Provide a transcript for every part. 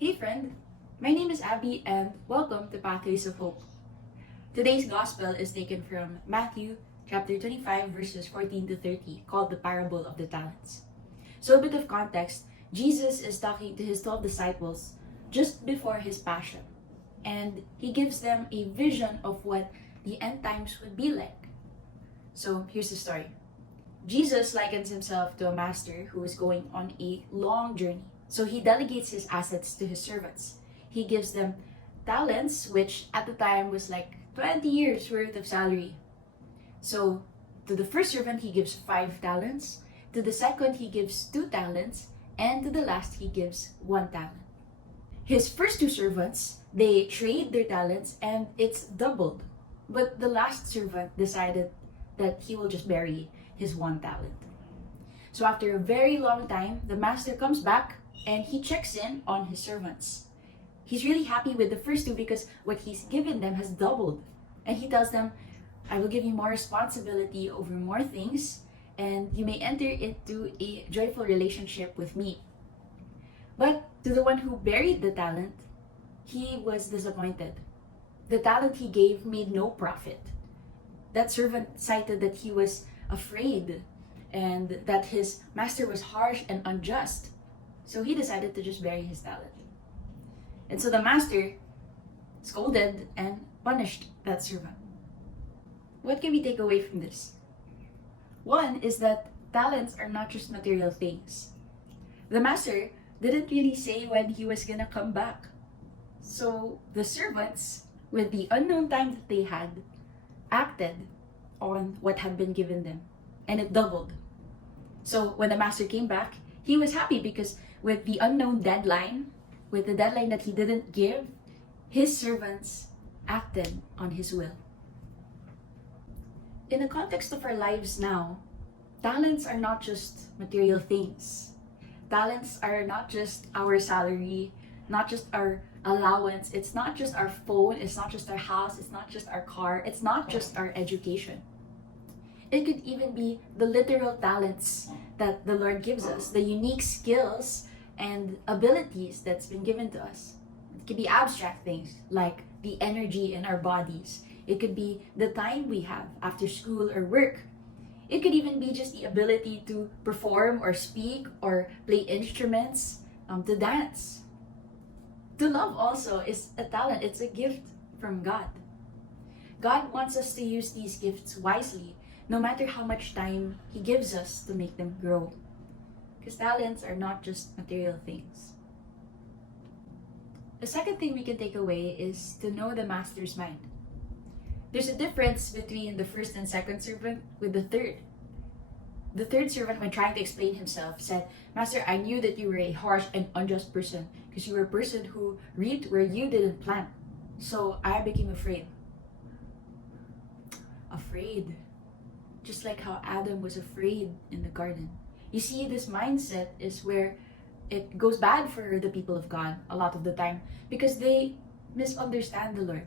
Hey friend, my name is Abby and welcome to Pathways of Hope. Today's gospel is taken from Matthew chapter 25 verses 14 to 30 called the parable of the talents. So a bit of context, Jesus is talking to his 12 disciples just before his passion and he gives them a vision of what the end times would be like. So here's the story. Jesus likens himself to a master who is going on a long journey. So he delegates his assets to his servants. He gives them talents, which at the time was like 20 years worth of salary. So to the first servant, he gives 5 talents. To the second, he gives 2 talents. And to the last, he gives 1 talent. His first 2 servants, they trade their talents and it's doubled. But the last servant decided that he will just bury his 1 talent. So after a very long time, the master comes back and he checks in on his servants. He's really happy with the first 2 because what he's given them has doubled. And he tells them, I will give you more responsibility over more things and you may enter into a joyful relationship with me. But to the one who buried the talent, he was disappointed. The talent he gave made no profit. That servant cited that he was afraid and that his master was harsh and unjust. So he decided to just bury his talent. And so the master scolded and punished that servant. What can we take away from this? One is that talents are not just material things. The master didn't really say when he was gonna come back. So the servants, with the unknown time that they had, acted on what had been given them. And it doubled. So when the master came back, he was happy because with the unknown deadline, with the deadline that he didn't give, his servants acted on his will. In the context of our lives now, talents are not just material things. Talents are not just our salary, not just our allowance, it's not just our phone, it's not just our house, it's not just our car, it's not just our education. It could even be the literal talents that the Lord gives us, the unique skills and abilities that's been given to us. It could be abstract things like the energy in our bodies. It could be the time we have after school or work. It could even be just the ability to perform or speak or play instruments, to dance. To love also is a talent, it's a gift from God. God wants us to use these gifts wisely, no matter how much time He gives us to make them grow. Because talents are not just material things. The second thing we can take away is to know the master's mind. There's a difference between the first and second servant with the third. The third servant, when trying to explain himself, said, Master, I knew that you were a harsh and unjust person because you were a person who reaped where you didn't plant. So I became afraid. Afraid. Just like how Adam was afraid in the garden. You see, this mindset is where it goes bad for the people of God a lot of the time because they misunderstand the Lord.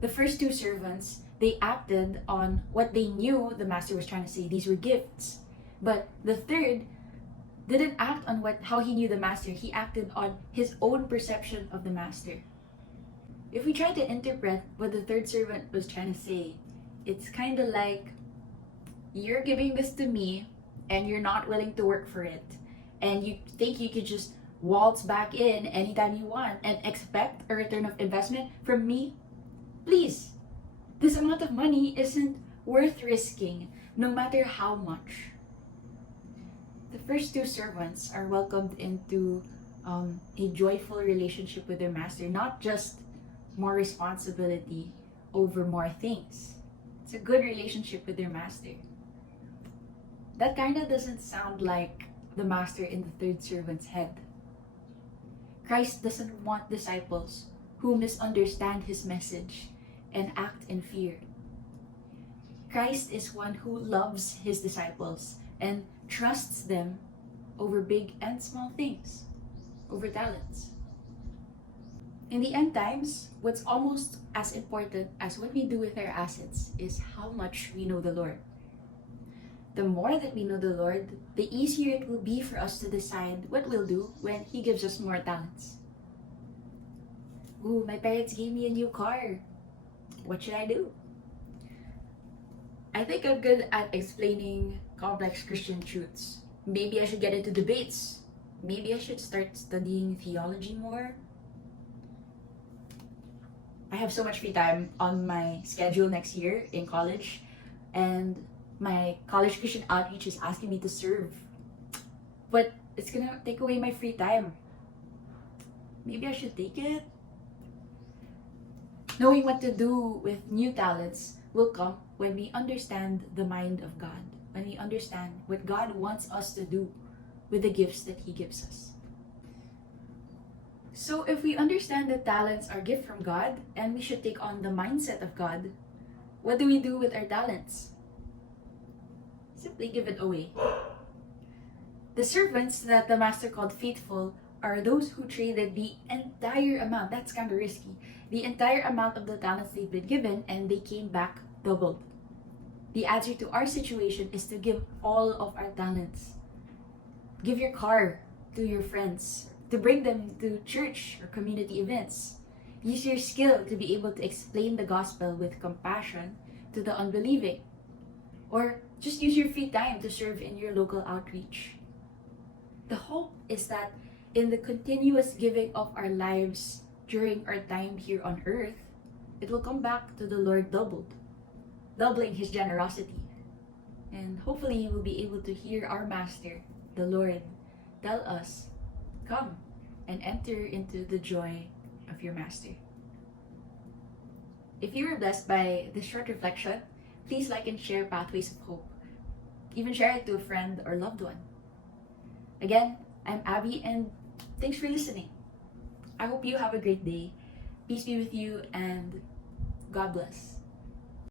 The first 2 servants, they acted on what they knew the master was trying to say. These were gifts. But the third didn't act on how he knew the master. He acted on his own perception of the master. If we try to interpret what the third servant was trying to say, it's kind of like, you're giving this to me and you're not willing to work for it. And you think you could just waltz back in anytime you want and expect a return of investment from me? Please, this amount of money isn't worth risking, no matter how much. The first 2 servants are welcomed into a joyful relationship with their master, not just more responsibility over more things. It's a good relationship with their master. That kind of doesn't sound like the master in the third servant's head. Christ doesn't want disciples who misunderstand his message and act in fear. Christ is one who loves his disciples and trusts them over big and small things, over talents. In the end times, what's almost as important as what we do with our assets is how much we know the Lord. The more that we know the Lord, the easier it will be for us to decide what we'll do when He gives us more talents. Ooh, my parents gave me a new car. What should I do? I think I'm good at explaining complex Christian truths. Maybe I should get into debates. Maybe I should start studying theology more. I have so much free time on my schedule next year in college, and my college Christian outreach is asking me to serve. But it's gonna take away my free time. Maybe I should take it? Knowing what to do with new talents will come when we understand the mind of God, when we understand what God wants us to do with the gifts that He gives us. So if we understand that talents are a gift from God and we should take on the mindset of God, what do we do with our talents? Simply give it away. The servants that the master called faithful are those who traded the entire amount. That's kind of risky. The entire amount of the talents they've been given, and they came back doubled. The answer to our situation is to give all of our talents. Give your car to your friends, to bring them to church or community events. Use your skill to be able to explain the gospel with compassion to the unbelieving. Or just use your free time to serve in your local outreach. The hope is that in the continuous giving of our lives during our time here on earth, it will come back to the Lord doubled, doubling His generosity. And hopefully we'll be able to hear our Master, the Lord, tell us, "Come and enter into the joy of your Master." If you were blessed by this short reflection, please like and share Pathways of Hope. Even share it to a friend or loved one. Again, I'm Abby, and thanks for listening. I hope you have a great day. Peace be with you, and God bless.